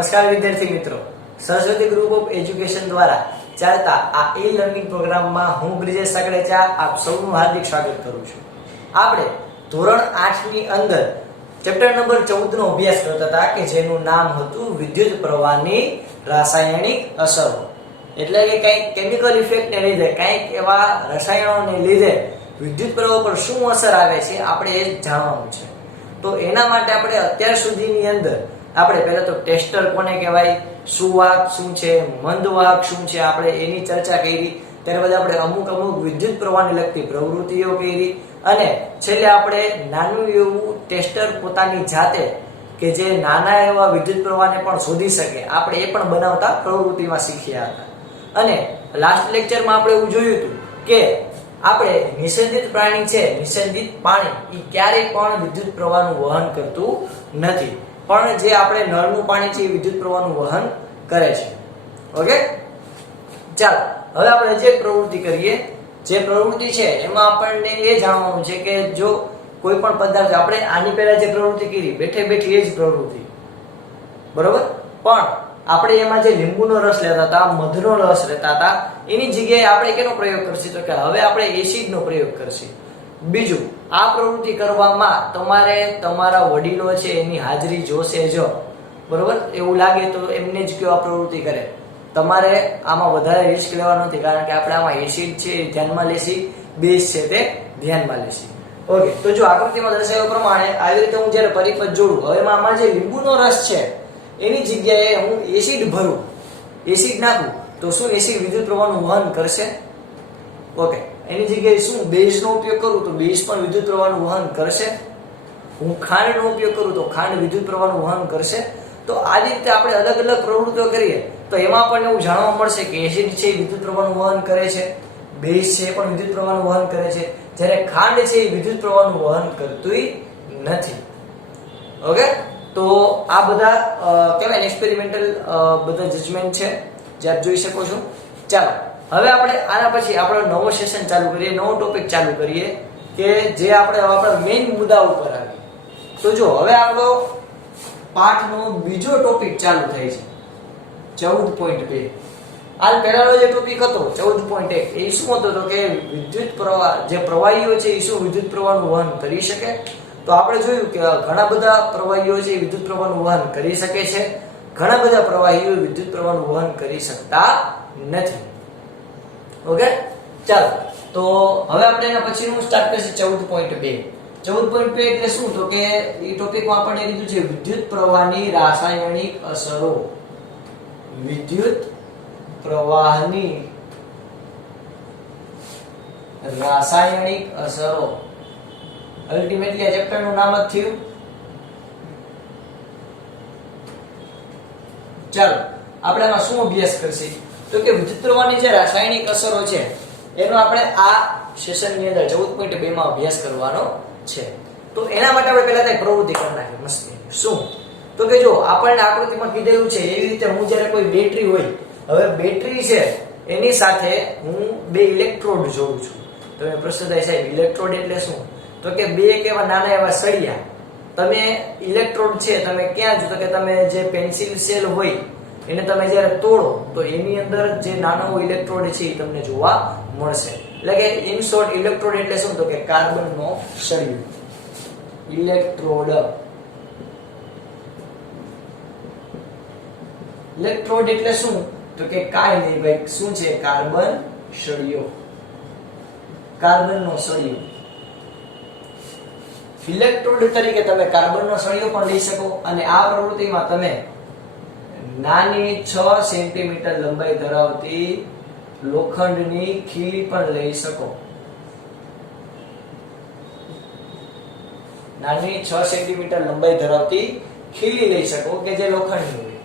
નમસ્કાર વિદ્યાર્થી મિત્રો, સરસ્વતી ગ્રુપ ઓફ એજ્યુકેશન દ્વારા ચાલતા આ ઈ લર્નિંગ પ્રોગ્રામમાં હું બ્રિજેશ સકડેચા આપ સૌનું હાર્દિક સ્વાગત કરું છું. આપણે ધોરણ 8 ની અંદર ચેપ્ટર નંબર 14 નો અભ્યાસ કરતા હતા કે જેનું નામ હતું વિદ્યુત પ્રવાહની રાસાયણિક અસરો. એટલે કે કંઈક કેમિકલ ઇફેક્ટને લીધે, કંઈક એવા રસાયણોને લીધે વિદ્યુત પ્રવાહ પર શું અસર આવે છે આપણે એ જાણવાનું છે. તો એના માટે આપણે અત્યાર સુધીની અંદર આપણે પહેલા તો ટેસ્ટર કોને કહેવાય, સુવાહક શું છે, મંદવાહક શું છે, આપણે એની ચર્ચા કરી. ત્યારબાદ આપણે અમુક વિદ્યુત પ્રવાહને લગતી પ્રવૃત્તિઓ કરી અને છેલ્લે આપણે નાનું એવું ટેસ્ટર પોતાની જાતે કે જે નાના એવા વિદ્યુત પ્રવાહને પણ શોધી શકે આપણે એ પણ બનાવતા પ્રવૃત્તિમાં શીખ્યા હતા. અને લાસ્ટ લેક્ચરમાં આપણે એવું જોયું હતું કે આપણે નિષેધિત પ્રાણી છે, નિષેધિત પાણી એ ક્યારેય પણ વિદ્યુત પ્રવાહનું વહન કરતું નથી, પણ જે આપણે નળનું પાણી છે એ વિદ્યુત પ્રવાહનું વહન કરે છે. ઓકે, ચાલો હવે આપણે જે પ્રવૃત્તિ કરીએ. જે પ્રવૃત્તિ છે એમાં આપણને એ જાણવાનું છે કે જો કોઈ પણ પદાર્થ, આપણે આની પહેલા જે પ્રવૃત્તિ કરી બેઠે બેઠી એ જ પ્રવૃત્તિ, બરોબર, પણ આપણે એમાં જે લીંબુનો રસ લેતા હતા, મધનો રસ લેતા હતા, એની જગ્યાએ આપણે કેનો પ્રયોગ કરશું તો કે હવે આપણે એસિડનો પ્રયોગ કરશું. બીજું, આ પ્રવૃત્તિ કરવામાં તમારે તમારા વડીલો છે એની હાજરી જોશે. જો બરોબર એવું લાગે તો એમને જ કયો આ પ્રવૃત્તિ કરે. તમારે આમાં વધારે રિસ્ક લેવાનો નથી, કારણ કે આપણે આમાં એસિડ છે એ ધ્યાનમાં લેશી, બેઝ છે તે ધ્યાનમાં લેશી. ઓકે, તો જો આકૃતિમાં દર્શાવ્યા પ્રમાણે આવી રીતે હું જ્યારે પરિપથ જોડું, હવે આમાં જે લીંબુનો રસ છે એની જગ્યાએ હું એસિડ ભરું, એસિડ નાખું તો શું એસિડ વિદ્યુત પ્રવાહનું વહન કરશે? ઓકે, એની જગ્યાએ શું બેઝનો ઉપયોગ કરું તો બેઝ પણ વિદ્યુત પ્રવાહનું વહન કરશે. હું ખાંડનો ઉપયોગ કરું તો ખાંડ વિદ્યુત પ્રવાહનું વહન કરશે. તો આ રીતે આપણે અલગ અલગ પ્રવૃત્તિઓ કરીએ તો એમાં પણ એવું જાણવા મળશે કે એસિડ છે એ વિદ્યુત પ્રવાહનું વહન કરે છે, બેઝ છે એ પણ વિદ્યુત પ્રવાહનું વહન કરે છે, જ્યારે ખાંડ છે એ વિદ્યુત પ્રવાહનું વહન કરતું નથી. ઓકે, તો આ બધા કહેવાય એક્સપેરિમેન્ટલ બધા જજમેન્ટ છે જે આપ જોઈ શકો છો. ચાલો હવે આપણે આના પછી આપણો નવો સેશન ચાલુ કરીએ, નવો ટોપિક ચાલુ કરીએ કે જે આપણે આપણા મેઇન મુદ્દા ઉપર આવીએ. તો જો હવે આપણો પાઠનો બીજો ટોપિક ચાલુ થાય છે 14.2. આ પહેલાનો જે ટોપિક હતો 14.1 એ શું હતો તો કે વિદ્યુત પ્રવાહ, જે પ્રવાહીઓ છે એ શું વિદ્યુત પ્રવાહનું વહન કરી શકે. તો આપણે જોયું કે ઘણા બધા પ્રવાહીઓ છે એ વિદ્યુત પ્રવાહનું વહન કરી શકે છે, ઘણા બધા પ્રવાહીઓ વિદ્યુત પ્રવાહનું વહન કરી શકતા નથી. ઓકે, ચાલો તો હવે આપણે એના પછીનું સ્ટાર્ટ કરીશું 14.2. 14.2 એટલે શું તો કે એ ટોપિકમાં આપણને કીધું છે વિદ્યુત પ્રવાહની રાસાયણિક અસરો. વિદ્યુત પ્રવાહની રાસાયણિક અસરો અલ્ટિમેટલી આ ચેપ્ટરનું નામ જ થયું. ચાલો આપણે આમાં શું અભ્યાસ કરશી તો કે વિદ્યુત પ્રવાહની જે રાસાયણિક અસરો છે એનો આપણે આ સેશનની અંદર 14.2 માં અભ્યાસ કરવાનો છે. તો એના માટે આપણે પહેલા એક પ્રવૃત્તિ કરી નાખીએ મસ્તી. શું તો કે જો આપણને આકૃતિમાં કીધેલું છે એવી રીતે હું જ્યારે કોઈ બેટરી હોય, હવે બેટરી છે એની સાથે હું બે ઇલેક્ટ્રોડ જોડું છું. તમે પ્રશ્ન થાય સાહેબ ઇલેક્ટ્રોડ એટલે શું તો કે બે કેવા નાના એવા સળિયા. તમે ઇલેક્ટ્રોડ છે તમે ક્યાં જો તો કે તમે જે પેન્સિલ સેલ હોય એને તમે જ્યારે તોડો તો એની અંદર જે નાનો ઇલેક્ટ્રોડ છે એ તમને જોવા મળશે. એટલે કે ઇન શોર્ટ ઇલેક્ટ્રોડ એટલે શું તો કે કાર્બનનો સળિયો. ઇલેક્ટ્રોડ, ઇલેક્ટ્રોડ એટલે શું તો કે કાંઈ નહીં ભાઈ, શું છે કાર્બન સળિયો, કાર્બનનો સળિયો. ઇલેક્ટ્રોડ તરીકે તમે કાર્બનનો સળિયો પણ લઈ શકો અને આ પ્રવૃત્તિમાં તમે નાની 6 સેન્ટીમીટર લંબાઈ ધરાવતી લોખંડની ખીલી પણ લઈ શકો. નાની 6 સેન્ટીમીટર લંબાઈ ધરાવતી ખીલી લઈ શકો કે જે લોખંડની હોય.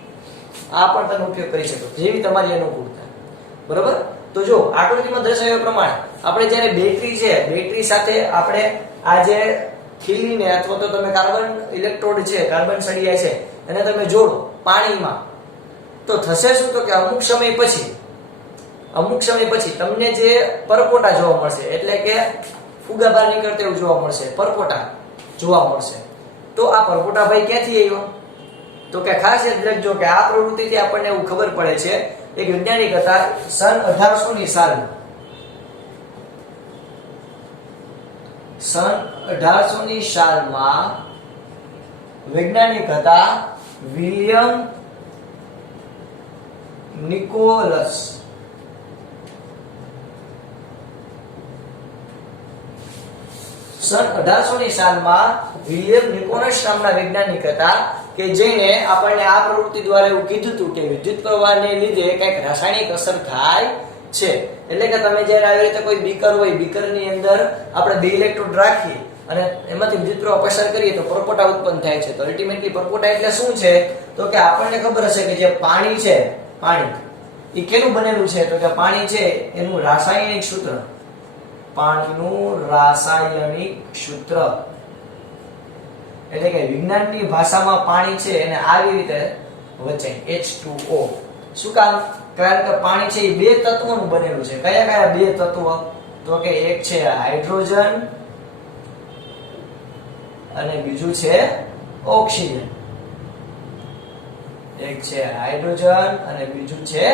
આ પણ તમે ઉપયોગ કરી શકો જેવી તમારી અનુકૂળતા. બરોબર, તો જો આકૃતિમાં દર્શાવ્યા પ્રમાણે આપણે જ્યારે બેટરી છે, બેટરી સાથે આપણે આ જે ખીલીને અથવા તો તમે કાર્બન ઇલેક્ટ્રોડ છે, કાર્બન સળિયા છે એને તમે જોડો પાણીમાં તો થશે શું તો કે અમુક સમય પછી તમને જે પરપોટા જોવા મળશે, એટલે કે ફુગા બહાર નીકળતા એવું જોવા મળશે, પરપોટા જોવા મળશે. તો આ પરપોટા ભાઈ ક્યાંથી આવ્યો તો કે ખાસ યાદ રાખજો કે આ પ્રવૃત્તિથી આપણને એવું ખબર પડે છે એક વૈજ્ઞાનિક હતા સન 1800 ની સાલમાં સન 1800 ની સાલમાં વૈજ્ઞાનિક હતા વિલિયમ નિકોલસ સન 1800 ની સાલમાં વિલિયમ નિકોલસ નામના વૈજ્ઞાનિક હતા કે જેણે આપણને આ પ્રવૃત્તિ દ્વારા એવું કીધું હતું કે વિદ્યુત પ્રવાહને લીધે કંઈક રાસાયણિક અસર થાય છે. એટલે કે તમે જ્યારે આવી રીતે કોઈ બીકર હોય, બીકરની અંદર આપણે બે ઇલેક્ટ્રોડ રાખીએ અને એમાંથી વિદ્યુત પ્રવાહ પસાર કરીએ તો પરપોટા ઉત્પન્ન થાય છે. તો અલ્ટિમેટલી પરપોટા એટલે શું છે? તો કે આપણને ખબર હશે કે જે પાણી છે, પાણી એ કેનું બનેલું છે? તો કે પાણી છે એનું રાસાયણિક સૂત્ર, પાણીનું રાસાયણિક સૂત્ર એટલે કે વિજ્ઞાનની ભાષામાં પાણી છે એને આવી રીતે વચાય H2O. શું કામ? કારણ કે પાણી છે એ બે તત્વોનું બનેલું છે. કયા કયા બે તત્વો? તો કે એક છે હાઇડ્રોજન અને બીજું છે ઓક્સિજન. એક છે હાઇડ્રોજન અને બીજું છે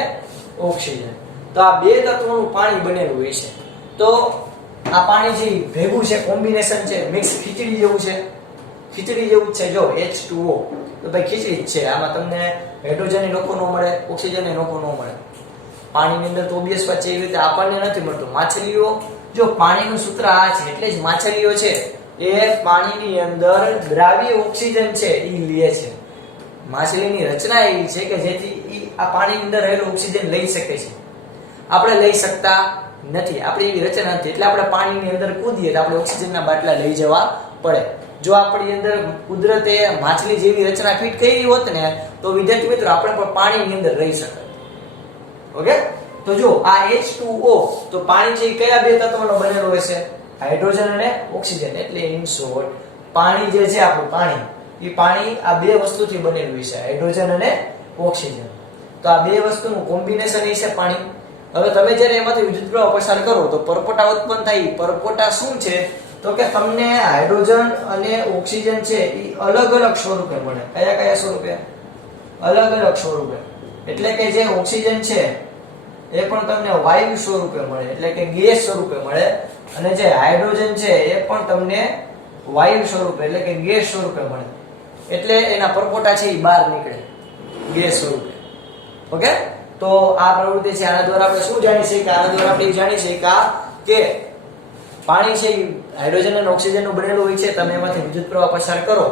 ઓક્સિજન. તો આ બે તત્વોનું પાણી બનેલું હોય છે. તો આ પાણી જે ભેગું છે, કોમ્બિનેશન છે, મિક્સ ખીચડી જેવું છે. ખીચડી જેવું જ છે. જો H2O તો ભાઈ ખીચડી જ છે. આમાં તમને હાઇડ્રોજન નોખો ન મળે, ઓક્સિજન નોખો ન મળે. પાણીની અંદર તો ઓબ્વિયસ વાત છે એવી રીતે આપણને નથી મળતું. માછલીઓ, જો પાણીનું સૂત્ર આ છે એટલે જ માછલીઓ છે એ પાણીની અંદર દ્રાવ્ય ઓક્સિજન છે એ લે છે. માછલીની રચના એવી છે કે જેથી આ પાણીની અંદર રહેલું ઓક્સિજન લઈ શકે છે. આપણે લઈ શકતા નથી, આપણી એવી રચના નથી. એટલે આપણે પાણીની અંદર કૂદીએ તો આપણે ઓક્સિજનના બાટલા લઈ જવા પડે. જો આપણી અંદર કુદરતે માછલી જેવી રચના ફિટ કરી હોત ને તો વિદ્યાર્થી મિત્રો આપણે પણ પાણીની અંદર રહી શકત. ઓકે, તો જો આ H2O તો પાણી છે એ કયા બે તત્વોનો બનેલો હોય છે? હાઇડ્રોજન અને ઓક્સિજન. એટલે ઇન શોર્ટ પાણી જે છે આપણું પાણી, એ પાણી આ બે વસ્તુથી બનેલું છે, હાઇડ્રોજન અને ઓક્સિજન. તો આ બે વસ્તુનું કોમ્બિનેશન છે પાણી. હવે તમે જ્યારે એમાંથી વિદ્યુત પ્રવાહ પસાર કરો તો પરપોટા ઉત્પન્ન થાય. પરપોટા શું છે? તો કે તમને હાઇડ્રોજન અને ઓક્સિજન છે એ અલગ અલગ સ્વરૂપે મળે. કયા કયા સ્વરૂપે? અલગ અલગ સ્વરૂપે. એટલે કે જે ઓક્સિજન છે એ પણ તમને વાયુ સ્વરૂપે મળે, એટલે કે ગેસ સ્વરૂપે મળે. અને જે હાઇડ્રોજન છે એ પણ તમને વાયુ સ્વરૂપે એટલે કે ગેસ સ્વરૂપે મળે. એટલે એના પરપોટા છે એ બહાર નીકળે ગેસ સ્વરૂપે. ઓકે, તો આ પ્રવૃત્તિ છે આના દ્વારા આપણે શું જાણી શકીએ? આના દ્વારા આપણે જાણી શકીએ કે પાણી છે હાઇડ્રોજન અને ઓક્સિજન નું બનેલું હોય છે. તમે એમાંથી વિદ્યુત પ્રવાહ પસાર કરો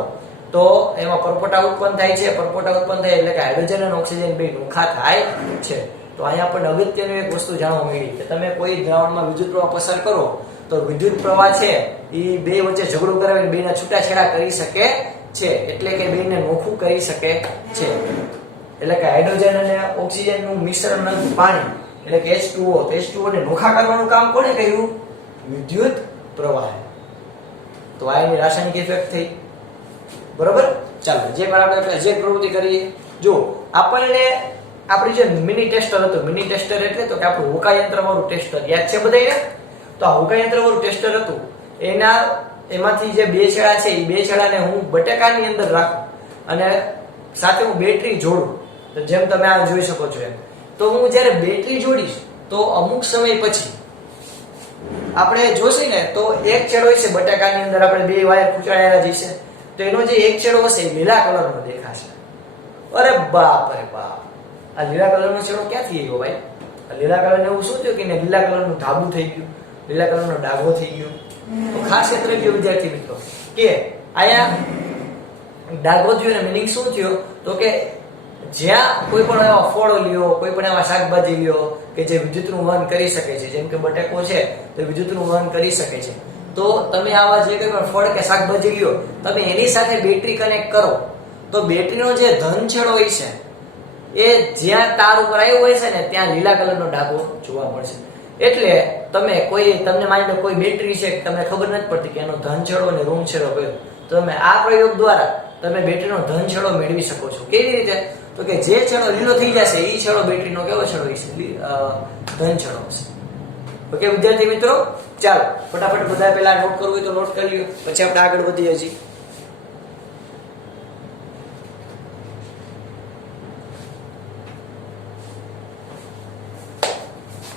તો એમાં પરપોટા ઉત્પન્ન થાય છે. પરપોટા ઉત્પન્ન થાય એટલે કે હાઇડ્રોજન અને ઓક્સિજન બે નોખા થાય છે. તો અહીંયા આપણને અગત્યનું એક વસ્તુ જાણવા મળી કે તમે કોઈ દ્રાવણમાં વિદ્યુત પ્રવાહ પસાર કરો તો વિદ્યુત પ્રવાહ છે એ બે વચ્ચે ઝઘડો કરાવીને બેના છૂટાછેડા કરી શકે છે. એટલે કે બેને નોખું કરી શકે છે. એટલે કે હાઇડ્રોજન અને ઓક્સિજન નું મિશ્રણ પાણી એટલે કે H2O. તો H2O ને નોખા કરવાનું કામ કોણે કર્યું? વિદ્યુત પ્રવાહ. તો આ એની રાસાયણિક ઇફેક્ટ થઈ. બરોબર, ચાલો જે પણ આપણે જે પ્રવૃત્તિ કરીએ. જો આપણને આપણી જે મિની ટેસ્ટર હતું, મિની ટેસ્ટર એટલે તો કે આપણું હોકા યંત્ર વાળું ટેસ્ટર યાદ છે બધાને? તો આ હોકા યંત્ર વાળું ટેસ્ટર હતું એમાંથી જે બે છેડા છે એ બે છેડાને હું બટેકાની અંદર રાખું અને સાથે હું બેટરી જોડું. તો જેમ તમે આ જોઈ શકો છો એમ. તો હું જ્યારે બેટરી જોડીશ તો અમુક સમય પછી આપણે જોશે ને તો એક છેડો છે બટાકાની અંદર આપણે બે વાયર ખૂંચાડેલા જશે તો એનો જે એક છેડો હશે લીલા કલરનો દેખાશે. અરે બાપ રે બાપ, આ લીલા કલરનો છેડો ક્યાંથી આવ્યો ભાઈ? આ લીલા કલરને એવું શું થયું કે લીલા કલરનું ધાબુ થઈ ગયું, લીલા કલરનો ડાઘો થઈ ગયો. તો ખાસ યાદ રાખજો વિદ્યાર્થી મિત્રો કે અહીંયા ડાઘો થયો ને મીનિંગ શું થયો? તો કે જ્યાં કોઈ પણ એવા ફળો લ્યો, કોઈ પણ એવા શાકભાજી લ્યો કે જે વિદ્યુતનું વહન કરી શકે છે, જેમ કે બટેકો છે તે વિદ્યુતનું વહન કરી શકે છે, તો તમે આવા જે કોઈ પણ ફળ કે શાકભાજી લ્યો તમે એની સાથે બેટરી કનેક્ટ કરો તો બેટરીનો જે ધન છેડો હોય છે એ જ્યાં તાર ઉપર આવ્યો હોય છે ને ત્યાં લીલા કલરનો ડાઘો જોવા મળશે. એટલે તમને માની લો કોઈ બેટરી છે તમને ખબર નથી પડતી કે એનો ધન છેડો અને ઋણ છેડો કયો, તો તમે આ પ્રયોગ દ્વારા તમે બેટરીનો ધન છેડો મેળવી શકો છો. કેવી રીતે? તો કે જે છેડો લીલો થઈ જશે એ છેડો બેટરીનો કેવો છેડો હશે? ધન છેડો હશે. ઓકે વિદ્યાર્થી મિત્રો, ચાલો ફટાફટ બધા પહેલા નોટ કરવું હોય તો નોટ કરી લ્યો, પછી આપણે આગળ વધીએ છીએ.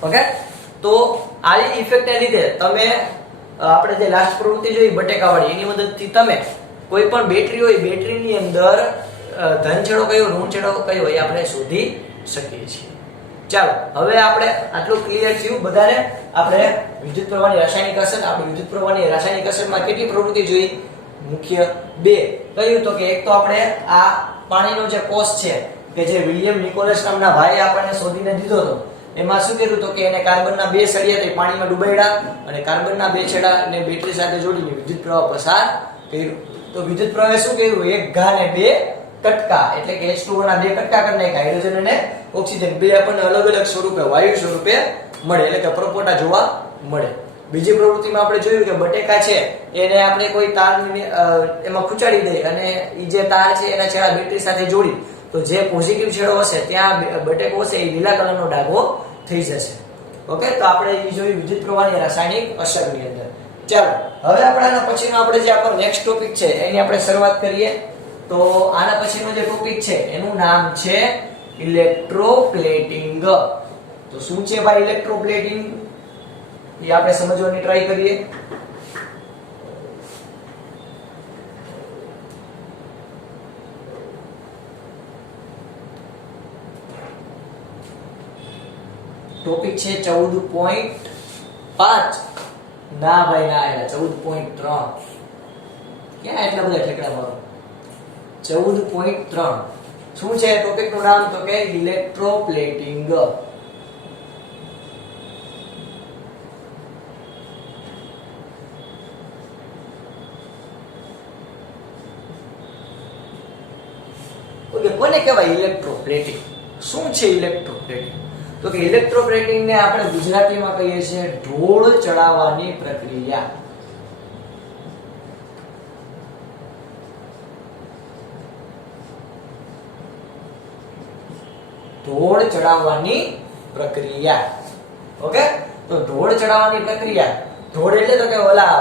ઓકે, તો આની ઇફેક્ટને લીધે તમે આપણે જે લાસ્ટ પ્રવૃત્તિ જોઈ બટેકાવાળી, એની મદદથી તમે કોઈ પણ બેટરી હોય, બેટરીની અંદર ધન છેડો કયો, ઋણ છેડો કયો એ આપણે શોધી શકીએ છીએ. ચાલો, હવે આપણે આટલું ક્લિયર થયું બધાને. આપણે વિદ્યુત પ્રવાહની રાસાયણિક અસર, આપણે વિદ્યુત પ્રવાહની રાસાયણિક અસરમાં કેટલી પ્રવૃત્તિ જોઈ? મુખ્ય 2. કહ્યું તો કે એક તો આપણે આ પાણીનો જે કોષ છે કે જે વિલિયમ નિકોલસ નામના ભાઈએ આપણને શોધીને દીધો હતો, એમાં શું કર્યું તો કે એને કાર્બનના 2 સળિયા તે પાણીમાં ડુબાડ્યા અને કાર્બનના 2 છેડાને બેટરી સાથે જોડીને વિદ્યુત પ્રવાહ પસાર કર્યું. તો વિદ્યુત પ્રવાહે શું કર્યું? એક ઘા ને 2 કટકા, એટલે કે H2O ના 2 કટકા કરી નાખ્યા. હાઇડ્રોજન અને ઓક્સિજન બે આપણને અલગ અલગ સ્વરૂપે, વાયુ સ્વરૂપે મળે, એટલે કે પરપોટા જોવા મળે. બીજી પ્રવૃત્તિમાં આપણે જોયું કે બટેકા છે એને આપણે કોઈ તાર એમાં ખૂંચાડી દઈએ અને એ જે તાર છે એના છેડા બેટરી સાથે જોડી, તો જે પોઝિટિવ છેડો હશે ત્યાં બટેકો છે એ લીલા કલરનો ડાઘો થઈ જશે. ઓકે, તો આપણે એ જોયું વિદ્યુત પ્રવાહની રાસાયણિક અસરની અંદર. ચાલો, હવે આપણે આના પછીનો આપણે જે આપણો નેક્સ્ટ ટોપિક છે એની આપણે શરૂઆત કરીએ. તો આના પછીનો જે ટોપિક છે એનું નામ છે ઇલેક્ટ્રોપ્લેટિંગ. તો શું છે ભાઈ ઇલેક્ટ્રોપ્લેટિંગ? એ આપણે સમજવાની ટ્રાય કરીએ. ટોપિક છે 14.5. ના ભાઈ ના, એલા 14.3. ક્યાં એટલા બધા ઠેકડા મારો? 14.3. શું છે ટોપિક નું નામ? તો કે ઇલેક્ટ્રોપ્લેટિંગ. ઓકે, કોને કહેવાય ઇલેક્ટ્રોપ્લેટિંગ? શું છે ઇલેક્ટ્રોપ્લેટિંગ? તો કે ઇલેક્ટ્રોપ્લેટિંગ ને આપણે ગુજરાતીમાં કહીએ છીએ ઢોળ ચડાવવાની પ્રક્રિયા. ઢોળ ચડાવવાની પ્રક્રિયા. ઓકે, તો ઢોળ ચડાવવાની પ્રક્રિયા. ઢોળ એટલે તો કે ઓલા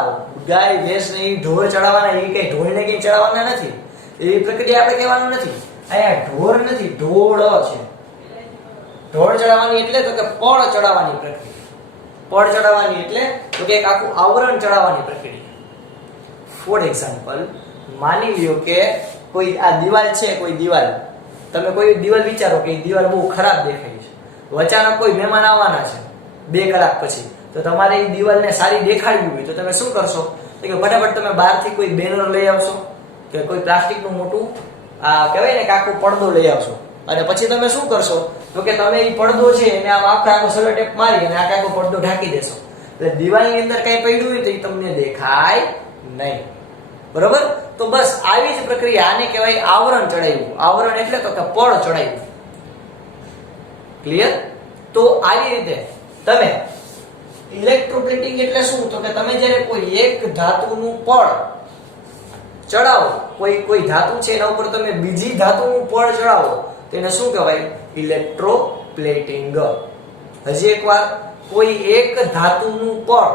ગાય ભેંસ ને ઢોળ ચડાવવાના, એ કઈ ઢોળને કઈ ચડાવવાના નથી. એવી પ્રક્રિયા આપણે કહેવાનું નથી. અહીંયા ઢોર નથી, ઢોળ છે. ઢોળ ચડાવવાની એટલે તો કે પળ ચડાવવાની પ્રક્રિયા. પળ ચડાવવાની એટલે તો કે એક આખું આવરણ ચડાવવાની પ્રક્રિયા. ફોર એક્ઝામ્પલ, માની લ્યો કે કોઈ આ દિવાલ છે, કોઈ દિવાલ, તમે કોઈ દિવાલ વિચારો કે દિવાલ બહુ ખરાબ દેખાય છે, અચાનક કોઈ મહેમાન આવવાના છે 2 કલાક પછી, તો તમારે એ દિવાલને સારી દેખાડવી હોય તો તમે શું કરશો? તો કે ફટાફટ તમે બહારથી કોઈ બેનર લઈ આવશો કે કોઈ પ્લાસ્ટિકનું મોટું કહેવાય ને કે આખો પડદો લઈ આવશો, અને પછી તમે શું કરશો? તો કે તમે એ પડદો છે એને આમ આખો સેલો ટેપ મારી અને આખો પડદો ઢાંકી દેશો, એટલે દિવાલની અંદર કઈ પડ્યું હોય તો એ તમને દેખાય નહીં. બરોબર? તો બસ આવી જ પ્રક્રિયા, આને કહેવાય આવરણ ચડાવ્યું. આવરણ એટલે તો કે પળ ચડાવ્યું. ક્લિયર? તો આવી રીતે તમે ઇલેક્ટ્રોપ્લેટિંગ એટલે શું? તો કે તમે જ્યારે કોઈ એક ધાતુનું પળ ચડાવો, કોઈ ધાતુ છે એના ઉપર તમે બીજી ધાતુનું પળ ચડાવો, તેને શું કહેવાય? ઇલેક્ટ્રોપ્લેટિંગ. હજી એકવાર, કોઈ એક ધાતુનું પળ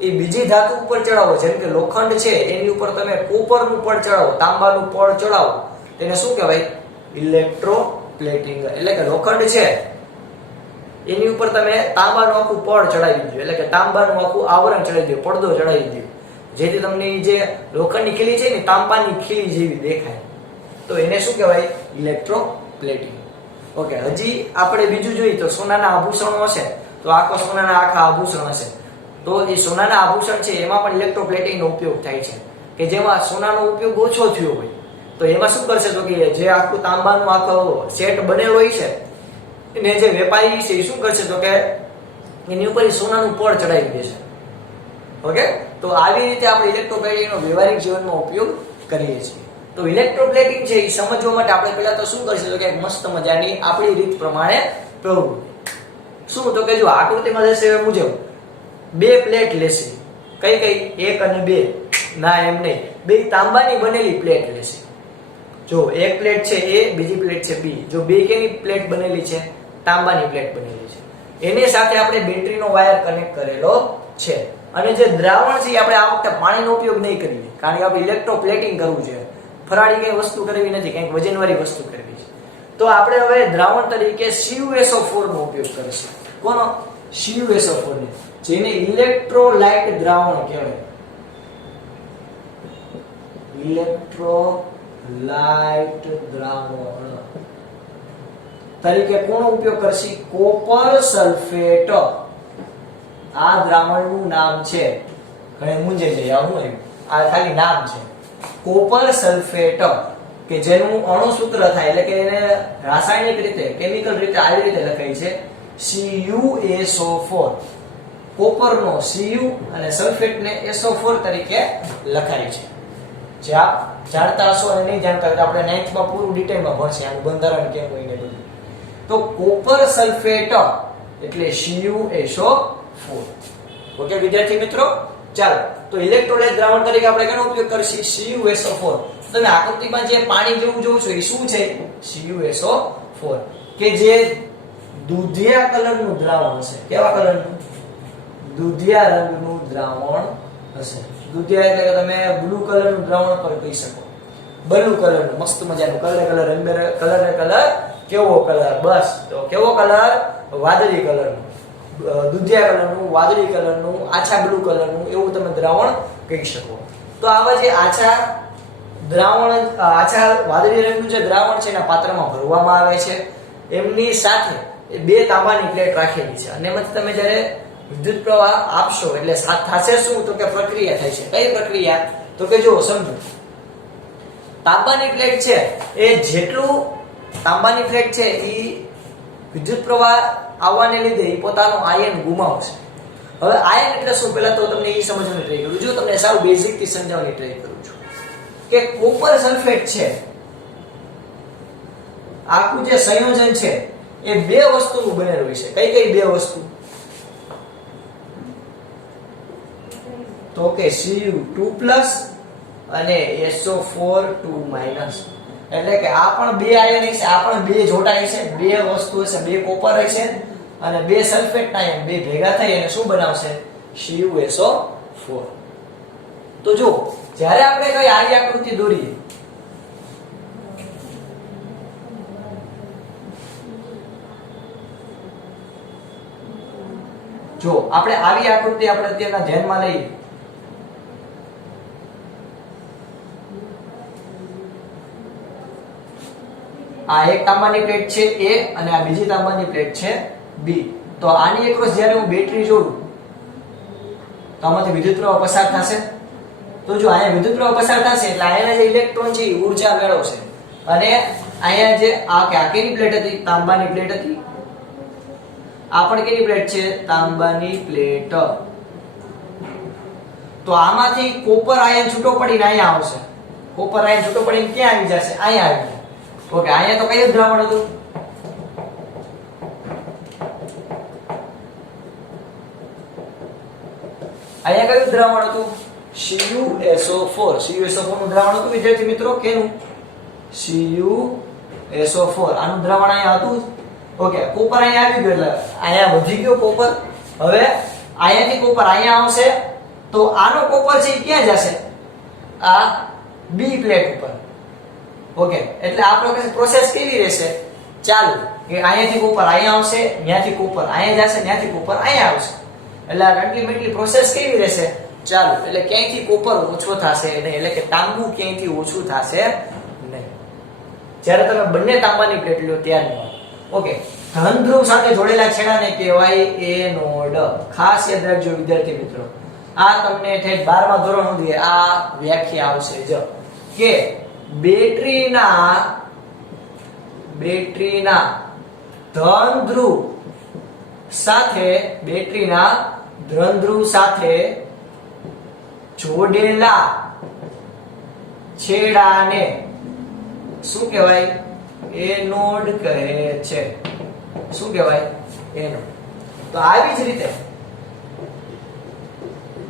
એ બીજી ધાતુ ઉપર ચડાવો, જેમ કે લોખંડ છે એની ઉપર તમે કોપરનું પળ ચડાવો, તાંબાનું પળ ચડાવો, તેને શું કહેવાય? ઇલેક્ટ્રોપ્લેટિંગ. એટલે કે લોખંડ છે એની ઉપર તમે તાંબાનું આખું પળ ચડાવી દો, એટલે કે તાંબાનું આખું આવરણ ચડાવી દો, પડદો ચડાવી દો, જેથી તમને જે લોખંડની ખીલી છે ને તાંબાની ખીલી જેવી દેખાય, તો એને શું કહેવાય? ઇલેક્ટ્રોપ્લેટિંગ. ઓકે, હજી આપણે બીજું જોઈએ તો સોનાના આભૂષણો હશે, તો આખો સોનાના આખા આભૂષણ હશે, તો એ સોનાના આભૂષણ છે એમાં પણ ઇલેક્ટ્રોપ્લેટિંગનો ઉપયોગ થાય છે, કે જેમાં સોનાનો ઉપયોગ ઓછો થયો હોય તો એમાં શું કરશે? તો કે જે આખું તાંબાનું આખો સેટ બનેલો હોય છે એને જે વેપારી છે એ શું કરશે? તો કે એની ઉપર સોનાનું પળ ચડાવી દેશે. ઓકે, તો આવી રીતે આપણે ઇલેક્ટ્રોપ્લેટિંગનો વ્યવહારિક જીવનમાં ઉપયોગ કરીએ છીએ. તો ઇલેક્ટ્રોપ્લેટિંગ છે એ સમજવા માટે આપણે પહેલા તો શું કરીશું? તો કે એક મસ્ત મજાની આપણી રીત પ્રમાણે પ્રવૃત્તિ. શું? તો કે જો આકૃતિમાં રહેશે એ મુજબ 2 પ્લેટ લેશે. કઈ કઈ? 1 અને 2. ના, એમ નહીં, 2 તાંબાની બનેલી પ્લેટ લેશે. જો એક પ્લેટ છે A, બીજી પ્લેટ છે B. જો 2 કેની પ્લેટ બનેલી છે? તાંબાની પ્લેટ બનેલી છે. એની સાથે આપણે બેટરીનો વાયર કનેક્ટ કરેલો છે. અને જે દ્રાવણ છે આપણે આ વખતે પાણીનો ઉપયોગ નહીં કરીએ, કારણ કે આપણે ઇલેક્ટ્રોપ્લેટિંગ કરવું છે, ફરાળી કઈ વસ્તુ કરવી નથી, કંઈક વજનવાળી વસ્તુ કરવી છે. તો આપણે હવે દ્રાવણ તરીકે CuSO4 નો ઉપયોગ કરીશું. કોનો? CuSO4 ને, જેને ઇલેક્ટ્રોલાઇટ દ્રાવણ કહેવાય. ઇલેક્ટ્રોલાઇટ દ્રાવણ તરીકે કોનો ઉપયોગ કરશી? Copper sulphate. આ દ્રાવણનું નામ છે, ઘણે મૂંઝે છે આ હું આવ્યું, આ ખાલી નામ છે કોપર સલ્ફેટ, કે જેનું અણુસૂત્ર થાય એટલે કે એને રાસાયણિક રીતે કેમિકલ રીતે આવી રીતે લખાય છે CuSO4. કોપરનો Cu અને સલ્ફેટને SO4 તરીકે લખાય છે. જે આપ જાણતા હશો અને નહીં જાણતા હોય તો આપણે 9th માં પૂરું ડિટેલમાં ભણશે આનું બંધારણ કેમ હોય ને બધું. તો કોપર સલ્ફેટ એટલે CuSO4. ઓકે વિદ્યાર્થી મિત્રો, ચાલો તો ઇલેક્ટ્રોલાઇટ દ્રાવણ તરીકે આપણે કેનો ઉપયોગ કરશી? CuSO4. તમે આકૃતિમાં જે પાણી જેવું જોવો છો એ શું છે? CuSO4, કે જે દૂધિયા કલરનું દ્રાવણ હશે. કેવા કલરનું? દૂધિયા રંગનું દ્રાવણ હશે. દૂધિયા એટલે કે તમે બ્લુ કલરનું દ્રાવણ પણ કહી શકો. બ્લુ કલરનું મસ્ત મજાનું કલર કલર કેવો કલર? બસ તો કેવો કલર? વાદળી કલરનું. દૂધિયા કલરનું, વાદળી કલરનું, આછા બ્લુ કલરનું એવું તમે દ્રાવણ કહી શકો. તો આવા જે આછા દ્રાવણ, આછા વાદળી રંગનું જે દ્રાવણ છે એના પાત્રમાં ભરવામાં આવે છે. એમની સાથે બે તાંબાની પ્લેટ રાખેલી છે અને એમાંથી તમે જ્યારે વિદ્યુત પ્રવાહ આપશો એટલે થશે શું? તો કે પ્રક્રિયા થાય છે. કઈ પ્રક્રિયા? તો કે જો સમજો, તાંબાની પ્લેટ છે એ જેટલું તાંબાની પ્લેટ છે એ વિદ્યુત પ્રવાહ આવવાને લીધે એ પોતાનો આયન ગુમાવશે. હવે આયન એટલે શું? પહેલા તો તમને એ સમજવાની ટ્રાય કરું છું, તમને સાવ બેઝિક થી સમજાવવાની ટ્રાય કરું છું કે કોપર સલ્ફેટ છે, આખું જે સંયોજન છે એ બે વસ્તુનું બનેલું છે. કઈ કઈ બે વસ્તુ? તો કે Cu2+ અને SO4 2-. એટલે કે આ પણ બે આયન હશે, આ પણ બે જોડાય છે, બે વસ્તુ હશે, બે કોપર હશે અને બે સલ્ફેટના આયન બે ભેગા થઈ અને શું બનાવશે? CuSO4. તો જો જ્યારે આપણે કઈ આવી આકૃતિ દોરીએ, જો આપણે આવી આકૃતિ આપણે અત્યારના ધ્યાનમાં લઈએ, આ એક તાંબાની પ્લેટ છે A અને આ બીજી તાંબાની પ્લેટ છે B. તો આની એક્રોસ જ્યારે હું બેટરી જોડું તો આમાંથી વિદ્યુત પ્રવાહ પસાર થશે. તો જો અહીંયા વિદ્યુત પ્રવાહ પસાર થશે એટલે અહીંના જે ઇલેક્ટ્રોન છે એ ઊર્જા મેળવશે અને અહીંયા જે આ કેની પ્લેટ હતી? તાંબાની પ્લેટ હતી. આ પણ કેની પ્લેટ છે? તાંબાની પ્લેટ. તો આમાંથી કોપર આયન છૂટો પડીને અહીંયા આવશે. કોપર આયન છૂટો પડીને ક્યાં આવી જશે? અહીંયા આવી જશે. ઓકે, અહીંયા તો કયું દ્રાવણ હતું? અહીંયા કયું દ્રાવણ હતું? CuSO4. CuSO4 નું દ્રાવણ હતું વિદ્યાર્થી મિત્રો. કેનું? CuSO4. આનું દ્રાવણ અહીંયા હતું. ઓકે, કોપર અહીંયા આવી ગયો એટલે અહીંયા વધી ગયો કોપર. હવે અહીંયાથી કોપર અહીંયા આવશે તો આનો કોપર છે એ ક્યાં જશે? આ B પ્લેટ ઉપર. ઓકે, એટલે આ પ્રોસેસ કેવી રહેશે? ચાલુ, કે અહીંયાથી કોપર અહીંયા આવશે, ત્યાંથી કોપર અહીંયા જશે, ત્યાંથી કોપર અહીંયા આવશે. એટલે આ અલ્ટિમેટલી પ્રોસેસ કેવી રહેશે? ચાલુ. એટલે ક્યાંયથી કોપર ઓછો થશે નહીં, એટલે કે તાંબુ ક્યાંયથી ઓછું થશે નહીં. જ્યારે તમે બંને તાંબાની પ્લેટ લો ત્યારની વાત. ઓકે, ધન ધ્રુવ સાથે જોડેલા છેડાને કહેવાય એનોડ. ખાસ યાદ રાખજો વિદ્યાર્થી મિત્રો, આ તમને ઠેઠ 12મા ધોરણ સુધી આ વ્યાખ્યા આવશે જો, કે બેટરીના ધન ધ્રુવ સાથે જોડેલા છેડાને શું કહેવાય? એનોડ કહે છે. શું કહેવાય? એનોડ. તો આવી જ રીતે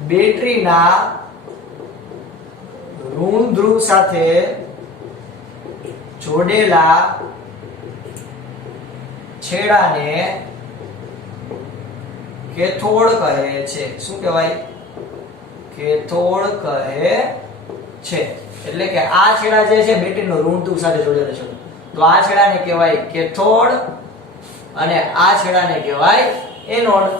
બેટરીના ઋણ ધ્રુવ સાથે જોડેલા છેડાને કેથોડ કહે છે. શું કહેવાય? કેથોડ કહે છે. એટલે કે આ છેડા જે છે બેટરીનો ઋણ ધ્રુવ સાથે જોડેલો છે, તો આ છેડાને કહેવાય કેથોડ અને આ છેડાને કહેવાય એનોડ.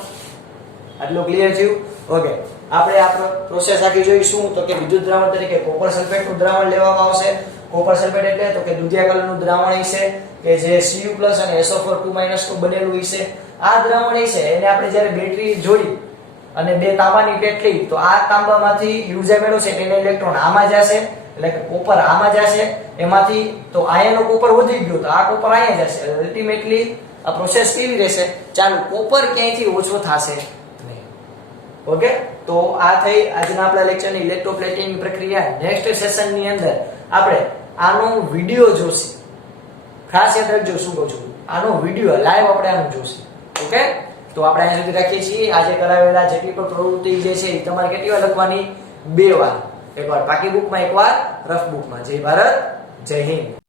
આટલું ક્લિયર થયું? ઓકે, આપણે આ પ્રોસેસ આખી જોઈશું. તો કે વિદ્યુત દ્રાવણ તરીકે કોપર સલ્ફેટનું દ્રાવણ લેવામાં આવશે. કોપર સલ્ફેટ એટલે તો કે દુધિયા કલરનું દ્રાવણ હશે કે જે Cu+ અને SO4 2- નું બનેલું હશે. આ દ્રાવણ હશે એને આપણે જ્યારે બેટરી જોડી અને બે તાંબાની પ્લેટ લઈ તો આ તાંબામાંથી યુઝાઈ મેળવશે છે તેનો ઇલેક્ટ્રોન આમાં જશે, એટલે કે કોપર આમાં જશે. એમાંથી તો આયનો કોપર વધી ગયો તો આ કોપર અહીંયા જશે. અલ્ટિમેટલી આ પ્રોસેસ કેવી રહેશે? ચાલો, કોપર ક્યાંયથી ઓછો થશે નહીં. ઓકે, તો આ થઈ આજના આપણા લેક્ચરની ઇલેક્ટ્રોપ્લેટિંગ પ્રક્રિયા. નેક્સ્ટ સેશનની અંદર આપણે આનો વિડિયો જોશું. ખાસ યાદ રાખજો શું કહું છું, આનો વિડિયો લાઈવ આપણે આનું જોશું. ઓકે, તો આપણે અહીંયા સુધી રાખીએ છીએ. આજે કરાવેલા જેટલી પણ પ્રવૃત્તિ જે છે એ તમારે કેટલી વાર લખવાની? 2 વાર. એકવાર પાકી બુકમાં, એકવાર રફ બુકમાં. જય ભારત, જય હિન્દ.